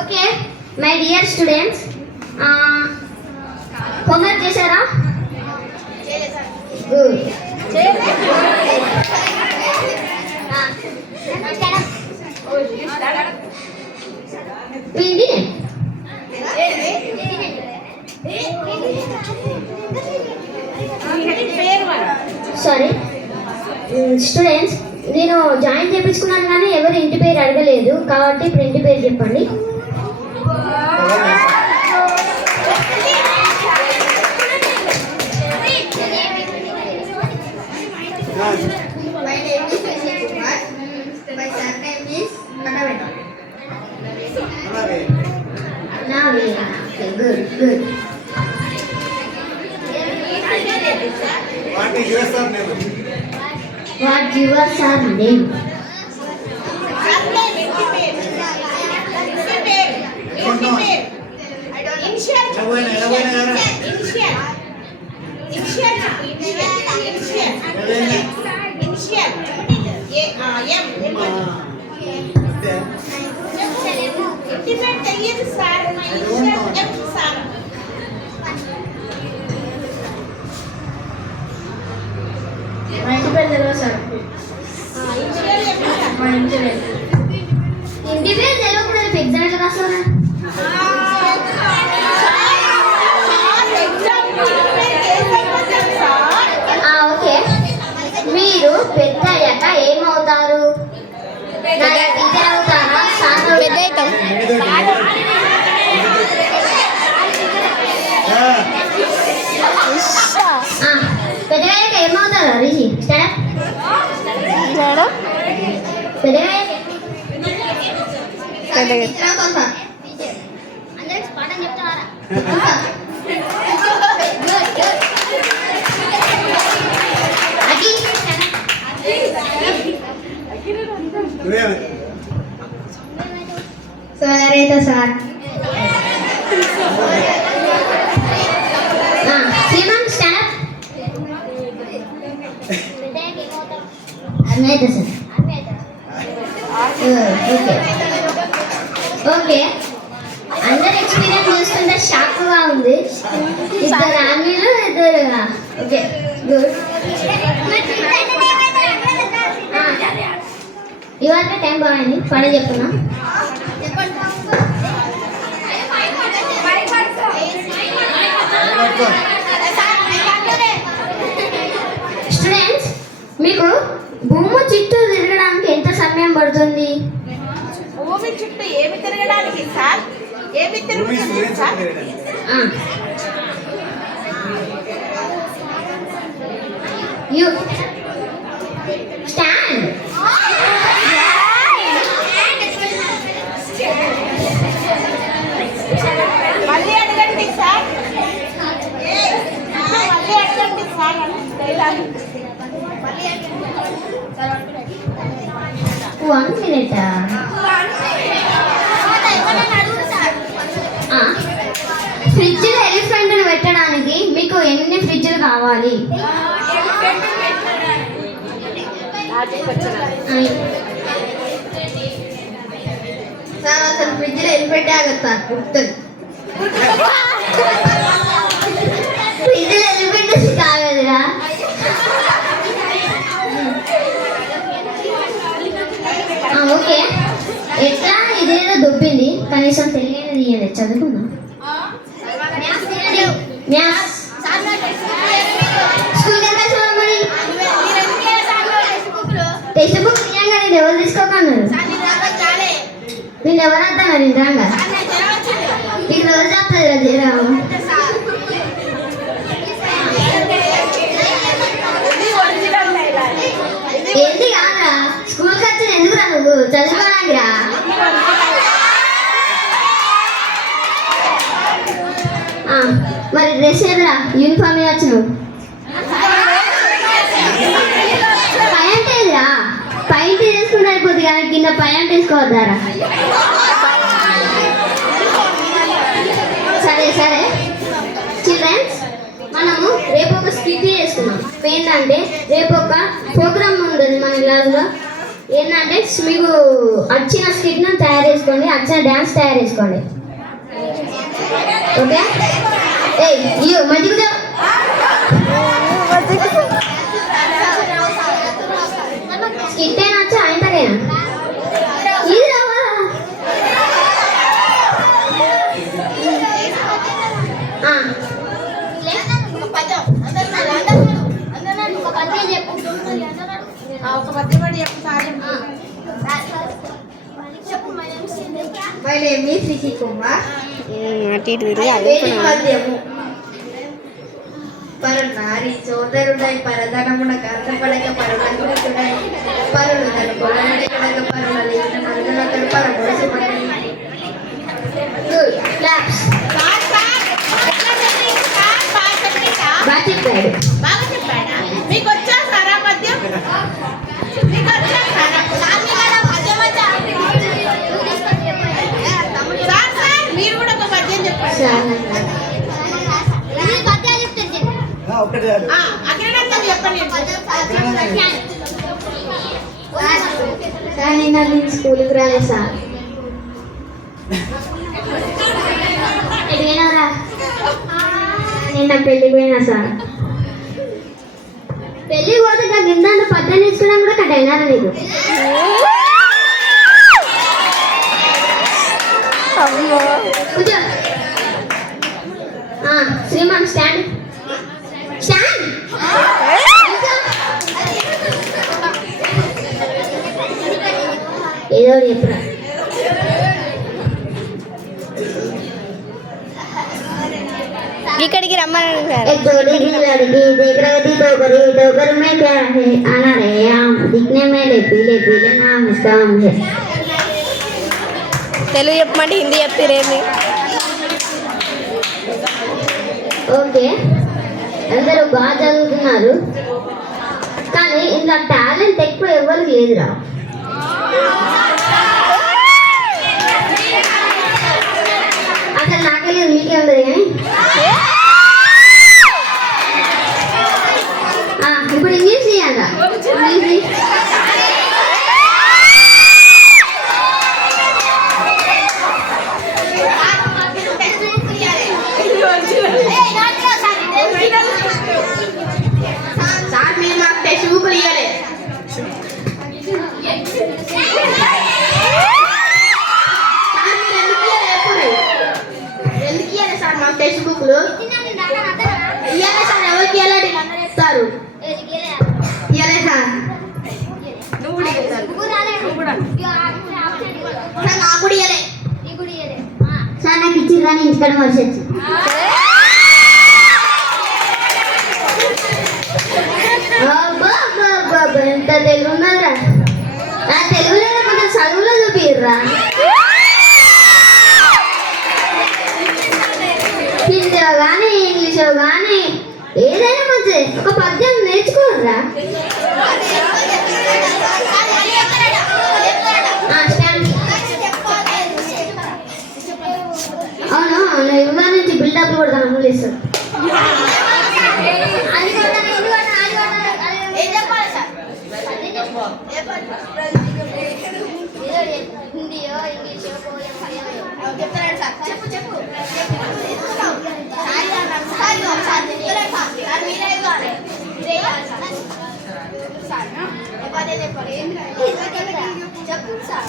Okay my dear students students నేను join చేయించుకున్నాను కానీ ఎవరు ఇంటి పేరు అడగలేదు. కాబట్టి ఇప్పుడు ఇంటి పేరు చెప్పండి. My name is surname? Is Kanavena. నా ఓకే గుడ్ గుడ్ వాటి యుఎస్ఆర్ నేను what your surname Edaboina Edaboina కదా అంతే మా ఇంటి పేరు తెలియదు సార్ మా ఇంటి పేరు ఇంటి పేరు తెలియకుండా రేపు ఎగ్జామ్ ఎట్లా రాస్తారా ఓకే. మీరు పెద్ద అయ్యాక ఏమవుతారు? టీచర్ అవుతారా సార్ ఆ, పెద్దగా అయ్యాక ఏమవుతారు రిషి స్టాండ్ పెద్దగా అయ్యాక అందరికి పాఠం చెప్తారా అది నువ్వే సోదరైతే సార్ శ్రీమాన్ స్టాండ్ అన్నైతే సార్ ఓకే. ఓకే. అందరు ఎక్స్పీరియన్స్ చూస్తుంటే షాక్గా ఉంది. ఇద్దరు ఆర్మీలు ఇద్దరు ఓకే. గుడ్ ఇవాళ టైం బాగుంది. పని చెప్తున్నా స్టూడెంట్స్ మీకు భూమి చుట్టూ తిరగడానికి ఎంత సమయం పడుతుంది భూమి చుట్టూ ఏమి తిరగడానికి సార్? ఏమి తిరుగుతుంది సార్. యు వన్ మినిట్ ఫ్రిడ్జ్లో ఎలిఫెంట్ని పెట్టడానికి మీకు ఎన్ని ఫ్రిడ్జ్లు కావాలి? సార్ అసలు ఫ్రిడ్జ్లో వెళ్ళిపెట్టే ఆగదు సార్ గుర్తుంది. దొబ్బింది కనీసం తెలియని తీయలేదు చదువుకుందాం మ్యాథ్స్ చూడమని టెక్స్ట్ బుక్ నేను ఎవరు తీసుకోమన్నారు? నేను ఎవరు అర్థం మరి? నిజంగా నీకు రోజు చెప్తుంది కదా డ్రెస్ ఏదిరా యూనిఫామ్ వచ్చిన వచ్చినావు పైంట్ ఏదిరా? పైంట్ వేసుకుంటే అయిపోతుంది కానీ కింద పైంట్ వేసుకోవద్దారా? సరే సరే. చిల్డ్రన్స్ మనము రేపు ఒక స్కిట్ చేసుకున్నాం ఏంటంటే రేపు ఒక ప్రోగ్రామ్ ఉంటుంది మన క్లాస్లో. ఏంటంటే మీకు వచ్చిన స్కిట్ను తయారు చేసుకోండి వచ్చిన డ్యాన్స్ తయారు చేసుకోండి. ఓకే? అటు ఇటు తిరిగి వేది పద్యము పరనారి సోదరుడై పరధనమున కర్తపడక పరులకుడై పరులు తన పరుల లేచిన మందులతడు పరమోసి గుడ్ క్లాప్స్ బాగా చెప్పాడు? బాగా చెప్పాడా మీకు వచ్చా సార్? పద్యం మీకు వచ్చా? సార్ మీరు కూడా ఒక పద్యం చెప్పండి. ఆ, ఒక్కటి చాలు. నిన్న స్కూల్కి రాలేదు సార్ ఎడిగినారా నిన్న పెళ్ళికి పోయినా సార్ పెళ్ళి పోతే ఇంకా కింద పద్దెని తీసుకున్నా కూడా కట్ అయినారా నీకు? శ్రీమాన్ స్టాండ్ ఏదో చెప్పరా. ఇక్కడికి తెలుగు చెప్పమంటే హిందీ చెప్తారేమి ఓకే. అందరూ బాగా చదువుతున్నారు. కానీ ఇంత టాలెంట్ ఎక్కువ ఎవరు లేదురా. నాకే లేదు మీకే ఉండదు కానీ? ఇప్పుడు ఇంగ్లీష్ చేయాలా? ఇంగ్లీష్ టెక్స్ట్ బుక్లు ఇవ్వలే సార్ ఎవరికి ఇవ్వలేదు అందరూ చెప్తారు. ఇవ్వలే సార్. నాకు కూడా నాకు కానీ ఇంటికాడ ఎంత తెలుగు ఉన్నదిరా తెలుగులో కొంచెం చదువులో చూపిర్రా. స్టాండ్. అవును? నువ్వు ఇవాళ నుంచి బిల్డప్ ఏం చెప్పాలి సార్ హిందీయో ఇంగ్లీషో సార్ చెప్పు చెప్పు సార్ అన్నారు. సార్ ఇవ్వాలి సార్ చెప్తలేరు సార్ సార్ మీరే ఇవ్వాలి మీరే ఇవ్వాలి సార్ సార్ చెప్పాలి చెప్పాలి సార్.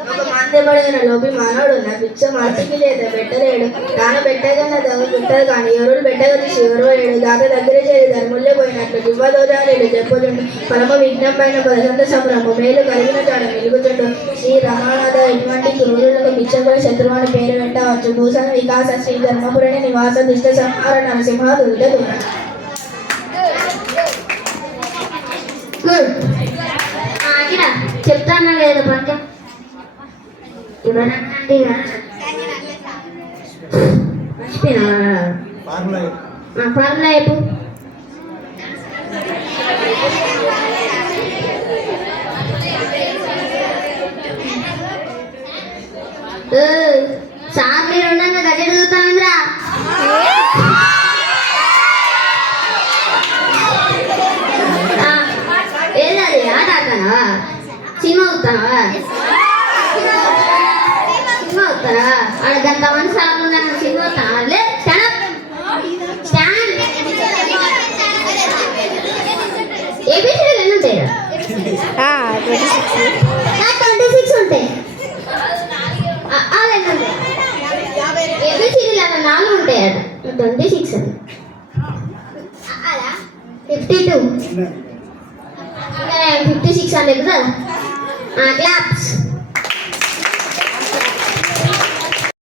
ఒక మాంద్యపడిన లోపి మానవుడు నా పిచ్చ మాటికి లేదా పెట్టలేడు. తాను పెట్టగన్న దవ పెట్టదు కానీ ఎవరు పెట్టగలి ఎవరు ఏడు దాక దగ్గర చేరి ధర్ముల్లే పోయినట్లు దివ్వదోజాలేడు చెప్పుచుండు పరమ విఘ్నం పైన పదకొండ సంబరము మేలు కలిగిన చాడ వెలుగుచుండు శ్రీ రమానాథ ఇటువంటి క్రూరులకు పిచ్చకుల శత్రువు అని పేరు పెట్టవచ్చు. భూషణ వికాస శ్రీ ధర్మపురిని నివాస దుష్ట సంహార నరసింహ దుర్గ చెప్తాను పక్క మర్చిపోయినా ఫార్ములా ఫార్ములా చెప్పు ఏయ్, సార్ మీరు ఉండగా గజెట్ చూస్తానంద్రా ఏది ఆట ఆడతానా సినిమా చూస్తావా ఉన్నాను సినిమా వస్తానా లే స్టాండ్ స్టాండ్ ఏబిసిడీలు ఎన్ని ఉంటాయి ట్వంటీ సిక్స్ ఉంటాయి అలా ఎన్ని ఉంటాయి ఏబిసిడీలు అలా నాలుగు ఉంటాయి అట twenty six fifty two fifty six hundred కదా క్లాప్స్